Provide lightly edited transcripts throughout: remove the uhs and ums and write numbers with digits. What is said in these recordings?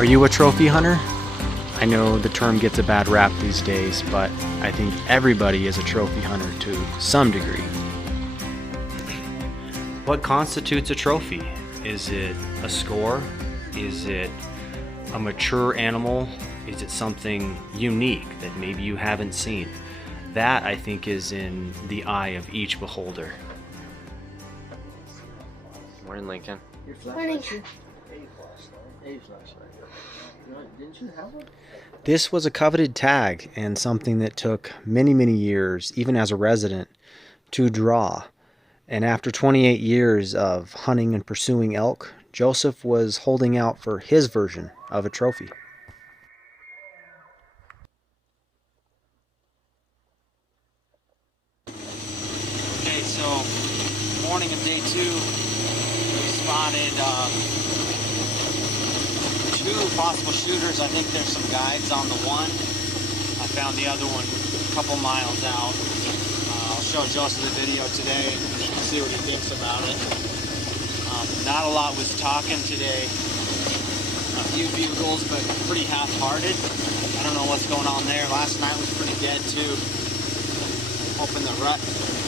Are you a trophy hunter? I know the term gets a bad rap these days, but I think everybody is a trophy hunter to some degree. What constitutes a trophy? Is it a score? Is it a mature animal? Is it something unique that maybe you haven't seen? That, I think, is in the eye of each beholder. Morning, Lincoln. Morning. This was a coveted tag and something that took many, many years, even as a resident, to draw. And after 28 years of hunting and pursuing elk, Joseph was holding out for his version of a trophy. Okay, so morning of day 2, we spotted 2 possible shooters. I think there's some guides on the one. I found the other one a couple miles out. I'll show Joseph the video today and see what he thinks about it. Not a lot was talking today. A few bugles, but pretty half-hearted. I don't know what's going on there. Last night was pretty dead too. Hoping the rut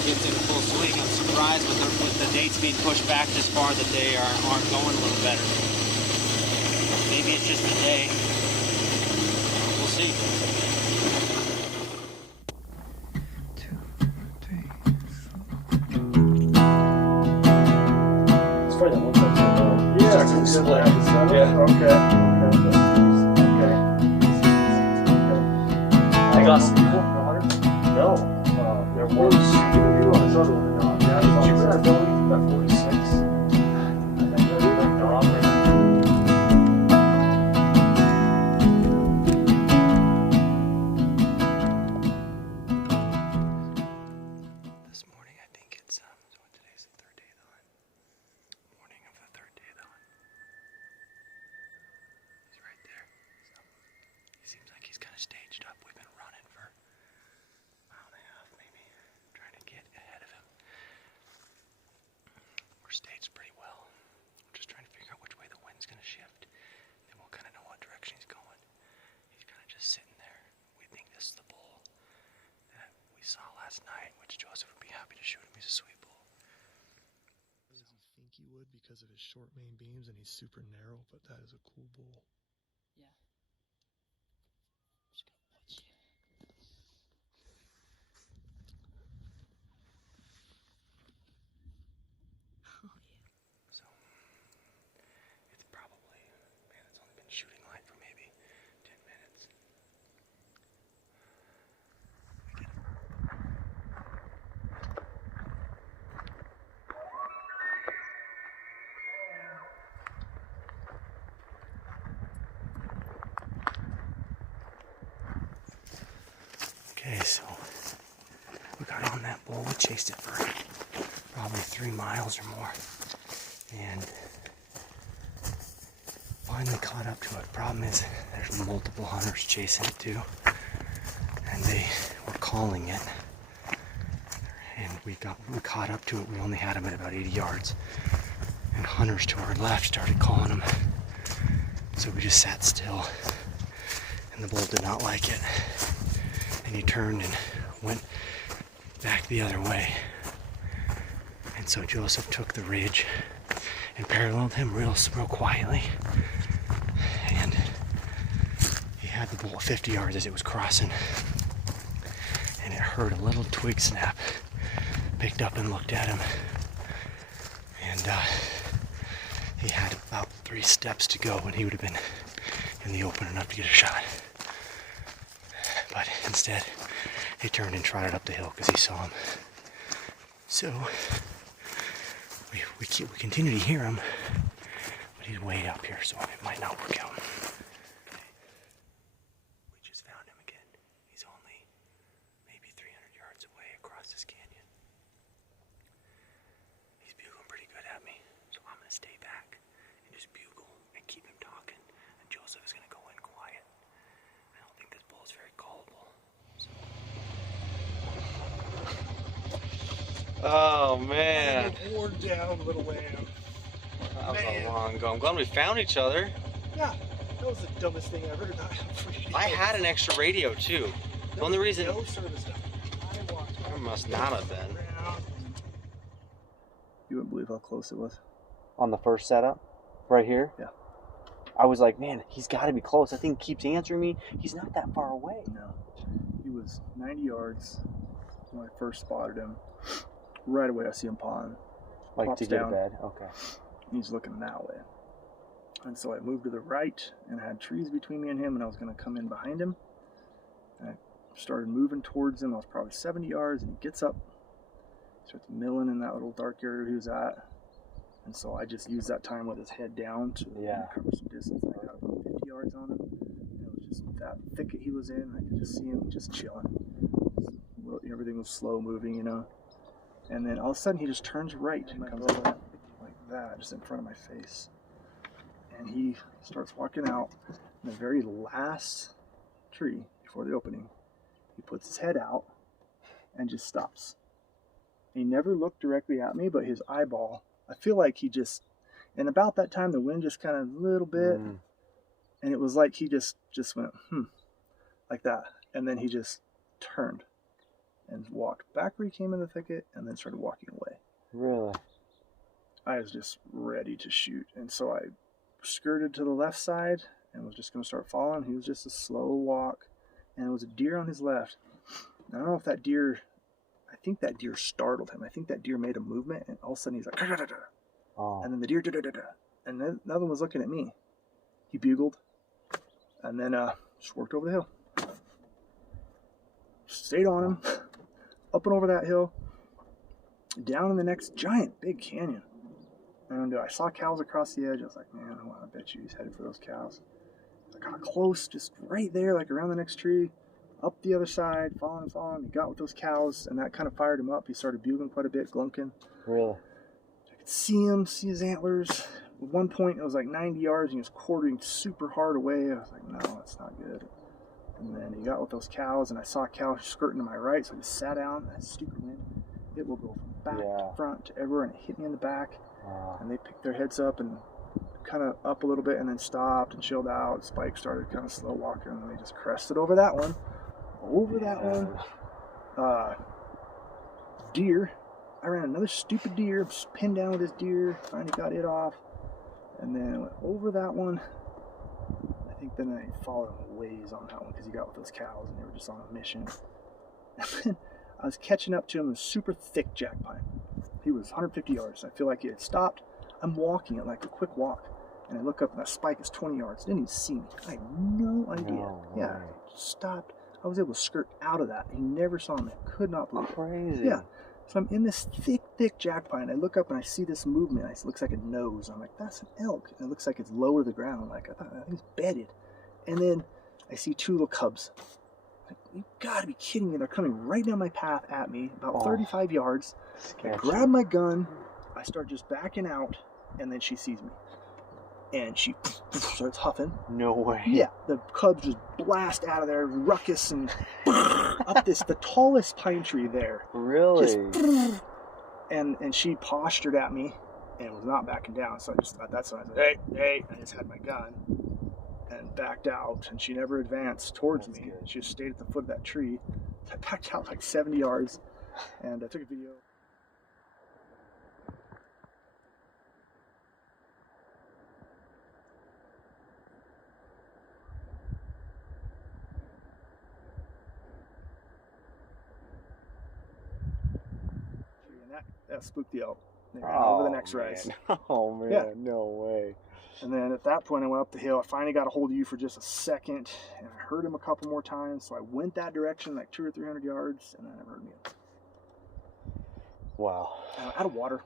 gets in full swing. I'm surprised with the dates being pushed back this far that they aren't going a little better. Maybe it's just a day. We'll see. 2, 3, 4. It's funny that one time. Yeah, it's split. Yeah. Okay. I got some people. No. There was. You on this other one. No. Yeah. You were at 46. I think that was like dog. This morning, I think it's, so today's the 3rd day of the hunt. Morning of the 3rd day of the hunt. He's right there. So, he seems like he's kind of staged up. We've been running for a mile and a half, maybe, trying to get ahead of him. We're staged pretty well. We're just trying to figure out which way the wind's going to shift. Then we'll kind of know what direction he's going. He's kind of just sitting there. We think this is the bull that we saw last night, which Joseph would be happy to shoot him. He's a sweet bull. Does he think he would because of his short main beams and he's super narrow, but that is a cool bull. Yeah. Just gonna watch you. Oh yeah. So, it's probably, man, it's only been shooting light for maybe 10 minutes. We get him. Okay, so we got on that bull. We chased it for probably 3 miles or more, and finally caught up to it. Problem is, there's multiple hunters chasing it too, and they were calling it. And we caught up to it. We only had him at about 80 yards, and hunters to our left started calling him. So we just sat still, and the bull did not like it. And he turned and went back the other way. And so Joseph took the ridge and paralleled him real quietly. And he had the bull at 50 yards as it was crossing. And it heard a little twig snap, picked up and looked at him. And he had about 3 steps to go, and he would have been in the open enough to get a shot. But instead, he turned and trotted up the hill because he saw him. So we continue to hear him, but he's way up here, so it might not work out. We just found him again. He's only maybe 300 yards away across this canyon. He's bugling pretty good at me, so I'm gonna stay back and just bugle and keep him talking, and Joseph is gonna go in quiet. I don't think this bull is very callable. So. Oh man. Wore down, little lamb. That was a long go. I'm glad we found each other. Yeah. That was the dumbest thing ever. I had an extra radio too. The only reason No service done. I walked there must not have been. around. You wouldn't believe how close it was. On the first setup, right here. Yeah. I was like, man, he's got to be close. That thing keeps answering me. He's not that far away. No. He was 90 yards when I first spotted him. Right away, I see him pawing. Like Pops to get down. to bed. Okay. He's looking that way. And so I moved to the right and I had trees between me and him, and I was going to come in behind him. And I started moving towards him. I was probably 70 yards, and he gets up, starts milling in that little dark area he was at. And so I just used that time with his head down to cover some distance. I got about 50 yards on him. And it was just that thicket he was in. I could just see him just chilling. Everything was slow moving, you know. And then all of a sudden he just turns right and comes over like that, just in front of my face. And he starts walking out in the very last tree before the opening. He puts his head out and just stops. He never looked directly at me, but his eyeball, I feel like he just, and about that time the wind just kind of a little bit, and it was like he just went, like that. And then he just turned and walked back where he came in the thicket and then started walking away. Really? I was just ready to shoot. And so I skirted to the left side and was just going to start following. He was just a slow walk, and it was a deer on his left. I don't know if that deer, I think that deer startled him. I think that deer made a movement, and all of a sudden he's like, da-da-da-da. Oh. And then the deer, da-da-da-da. And then another one was looking at me. He bugled, and then just worked over the hill. Stayed on him, up and over that hill, down in the next giant big canyon. And I saw cows across the edge. I was like, man, I bet you he's headed for those cows. I got close, just right there, like around the next tree, up the other side, following. He got with those cows, and that kind of fired him up. He started bugling quite a bit, glunking. Really? I could see him, see his antlers. At one point, it was like 90 yards, and he was quartering super hard away. I was like, no, that's not good. And then he got with those cows, and I saw a cow skirting to my right, so I just sat down. That stupid wind, it will go from back to front to everywhere, and it hit me in the back. And they picked their heads up and kind of up a little bit, and then stopped and chilled out. Spike started kind of slow walking, and they just crested over that one. Deer. I ran another stupid deer, pinned down with this deer, finally got it off, and then I went over that one. I think then I followed him a ways on that one because he got with those cows and they were just on a mission. And then I was catching up to him with super thick jack pine. He was 150 yards. I feel like he had stopped. I'm walking at like a quick walk, and I look up and that spike is 20 yards. Didn't even see me. I had no idea. No way. Stopped. I was able to skirt out of that. He never saw me. I could not believe it. Crazy. Yeah. So I'm in this thick jack pine. I look up and I see this movement. It looks like a nose. I'm like, that's an elk. And it looks like it's lower to the ground. Like, I think it's bedded. And then I see two little cubs. Like, you gotta be kidding me. They're coming right down my path at me, about 35 yards. I grab my gun. I start just backing out, and then she sees me. And she starts huffing. No way. Yeah, the cubs just blast out of there, ruckus, and up the tallest pine tree there. Really? Just, and she postured at me and was not backing down. So I just thought, that's when I said, hey, I just had my gun and backed out, and she never advanced towards me. Good. She just stayed at the foot of that tree. So I backed out like 70 yards, and I took a video. That spooked the elk. They ran over the next rise. Oh man, Yeah. No way. And then at that point I went up the hill. I finally got a hold of you for just a second, and I heard him a couple more times. So I went that direction like 200 or 300 yards, and then I never heard him again. Wow. Out of water.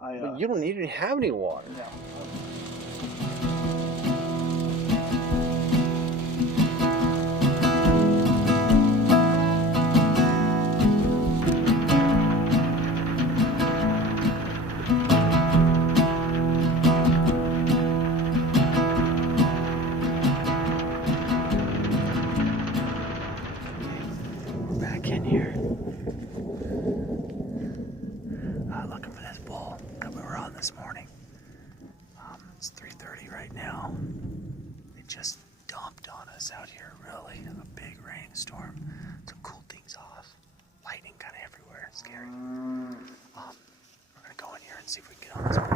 But you don't even have any water. No. Back in here. Looking for this bull that we were on this morning. It's 3:30 right now. just dumped on us out here, really. A big rainstorm to cool things off. Lightning kind of everywhere. It's scary. We're going to go in here and see if we can get on this bull.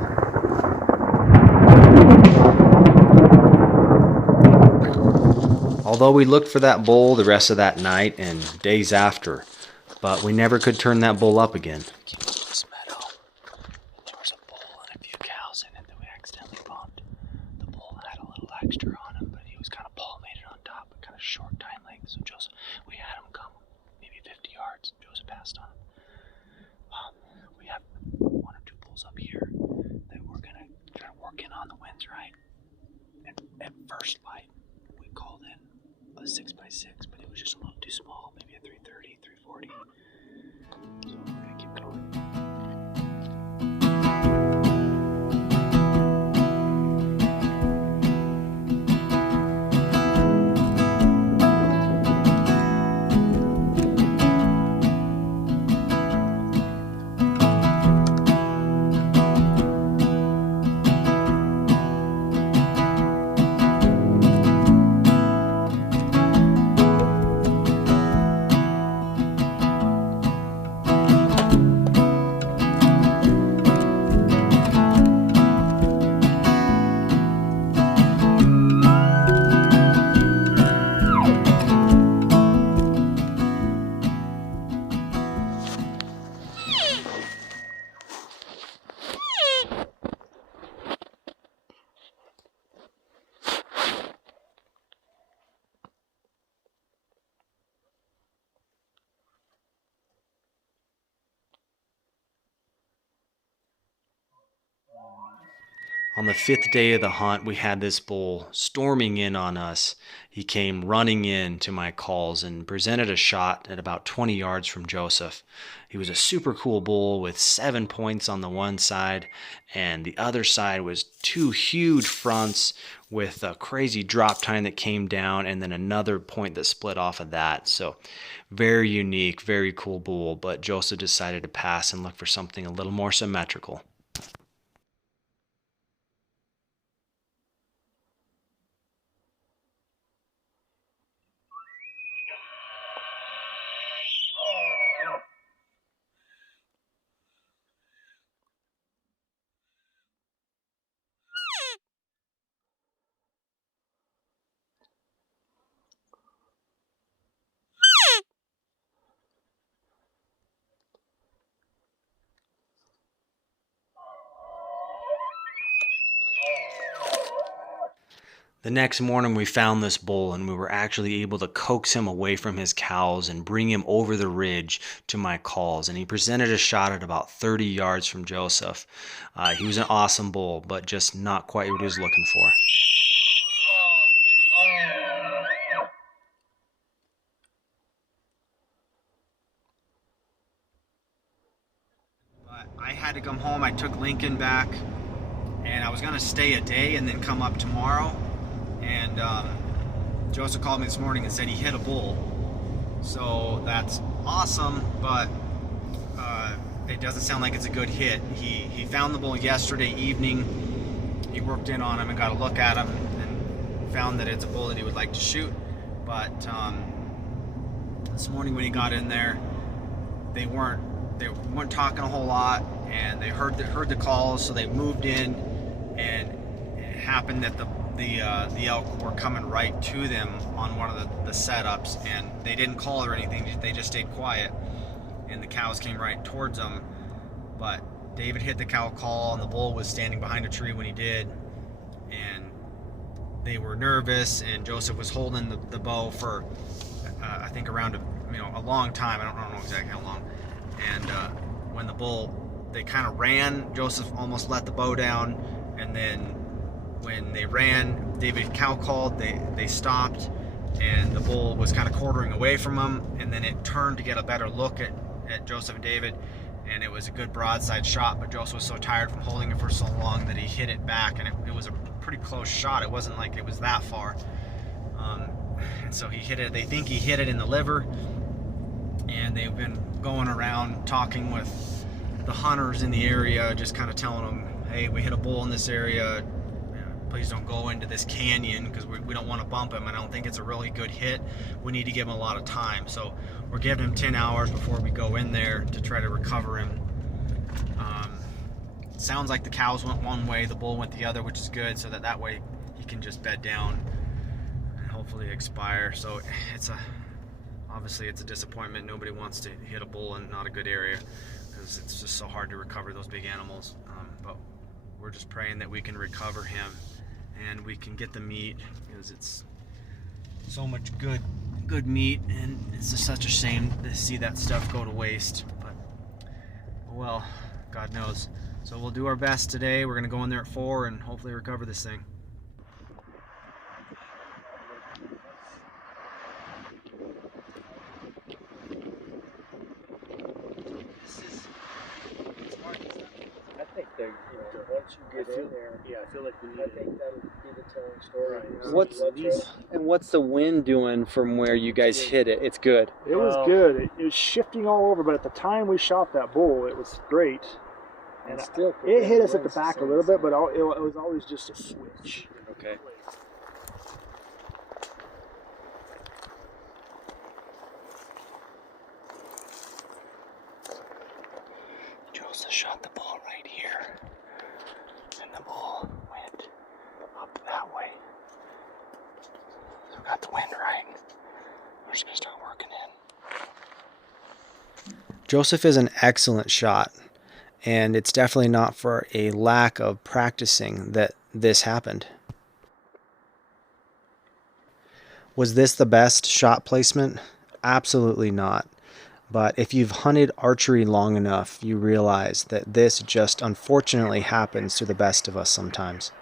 Although we looked for that bull the rest of that night and days after, but we never could turn that bull up again. Came to this meadow. There was a bull and a few cows in it that we accidentally bumped. The bull had a little extra on him, but he was kind of palmated on top, but kind of short hind legs. So Joseph, we had him come maybe 50 yards. Joseph passed on him. We have one or two bulls up here that we're gonna try to work in on. The wind's right. And at first light, we called in a 6x6, but it was just a little too small, maybe a 330, 340. So we're gonna keep going. On the 5th day of the hunt, we had this bull storming in on us. He came running in to my calls and presented a shot at about 20 yards from Joseph. He was a super cool bull with 7 points on the one side, and the other side was 2 huge fronts with a crazy drop tine that came down, and then another point that split off of that. So very unique, very cool bull, but Joseph decided to pass and look for something a little more symmetrical. The next morning we found this bull and we were actually able to coax him away from his cows and bring him over the ridge to my calls, and he presented a shot at about 30 yards from Joseph. He was an awesome bull, but just not quite what he was looking for. I had to come home. I took Lincoln back and I was going to stay a day and then come up tomorrow. And Joseph called me this morning and said he hit a bull. So that's awesome, but it doesn't sound like it's a good hit. He found the bull yesterday evening. He worked in on him and got a look at him and found that it's a bull that he would like to shoot. But this morning when he got in there, they weren't talking a whole lot, and they heard the calls, so they moved in, and it happened that the elk were coming right to them on one of the setups, and they didn't call or anything. They just stayed quiet, and the cows came right towards them. But David hit the cow call, and the bull was standing behind a tree when he did, and they were nervous, and Joseph was holding the bow for I think around a long time. I don't know exactly how long. And when the bull, they kind of ran, Joseph almost let the bow down, and then when they ran, David cow called, they stopped, and the bull was kind of quartering away from them, and then it turned to get a better look at Joseph and David, and it was a good broadside shot, but Joseph was so tired from holding it for so long that he hit it back, and it was a pretty close shot. It wasn't like it was that far. And so he hit it, they think he hit it in the liver, and they've been going around talking with the hunters in the area, just kind of telling them, hey, we hit a bull in this area, please don't go into this canyon, because we don't want to bump him. I don't think it's a really good hit. We need to give him a lot of time. So we're giving him 10 hours before we go in there to try to recover him. It sounds like the cows went one way, the bull went the other, which is good, so that way he can just bed down and hopefully expire. So obviously it's a disappointment. Nobody wants to hit a bull in not a good area, because it's just so hard to recover those big animals. But we're just praying that we can recover him and we can get the meat, because it's so much good meat, and it's just such a shame to see that stuff go to waste. But well, God knows. So we'll do our best today. We're gonna go in there at 4 and hopefully recover this thing. I think they're, once you get in there, I feel like we need. I think that'll be the telling story. What's the wind doing from where you guys hit it? It's good. It was good. It was shifting all over, but at the time we shot that bull, it was great. And it hit us at the back a little bit, but it was always just a switch. Okay. Joseph shot the bull right here, and the bull went up that way. So we got the wind right. We're just gonna start working in. Joseph is an excellent shot, and it's definitely not for a lack of practicing that this happened. Was this the best shot placement? Absolutely not. But if you've hunted archery long enough, you realize that this just unfortunately happens to the best of us sometimes.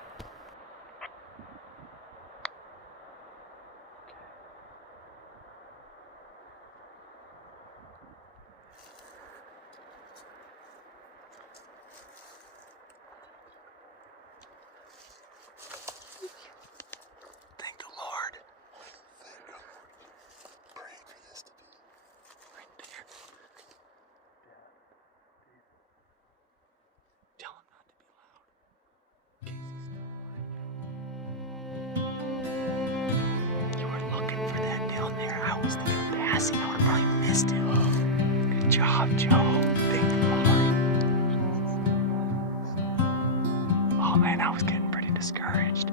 Thank the Lord. Pray for this to be right there. Tell him not to be loud. You were looking for that down there. I was there passing. I would have probably missed him. Good job, Joe. Thank the Lord. Oh man, I was getting pretty discouraged.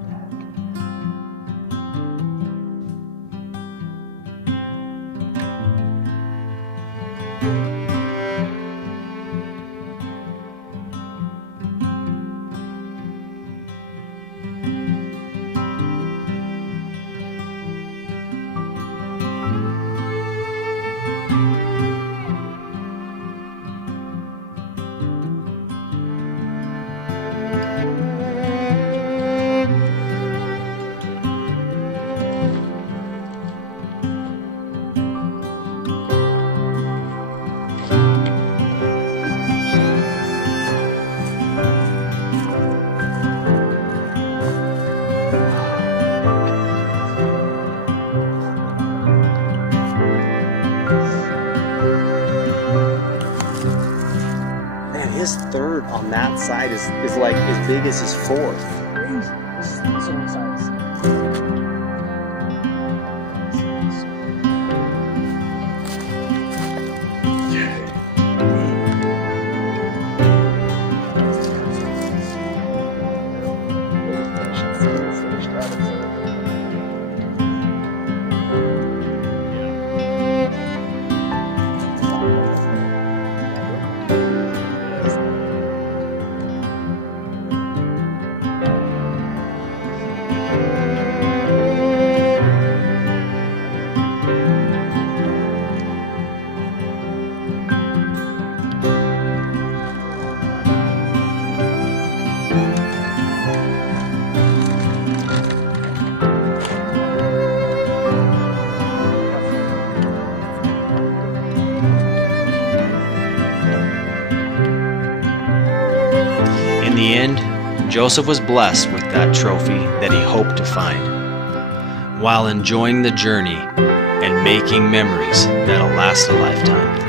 His third on that side is like as big as his fourth. In the end, Joseph was blessed with that trophy that he hoped to find, while enjoying the journey and making memories that'll last a lifetime.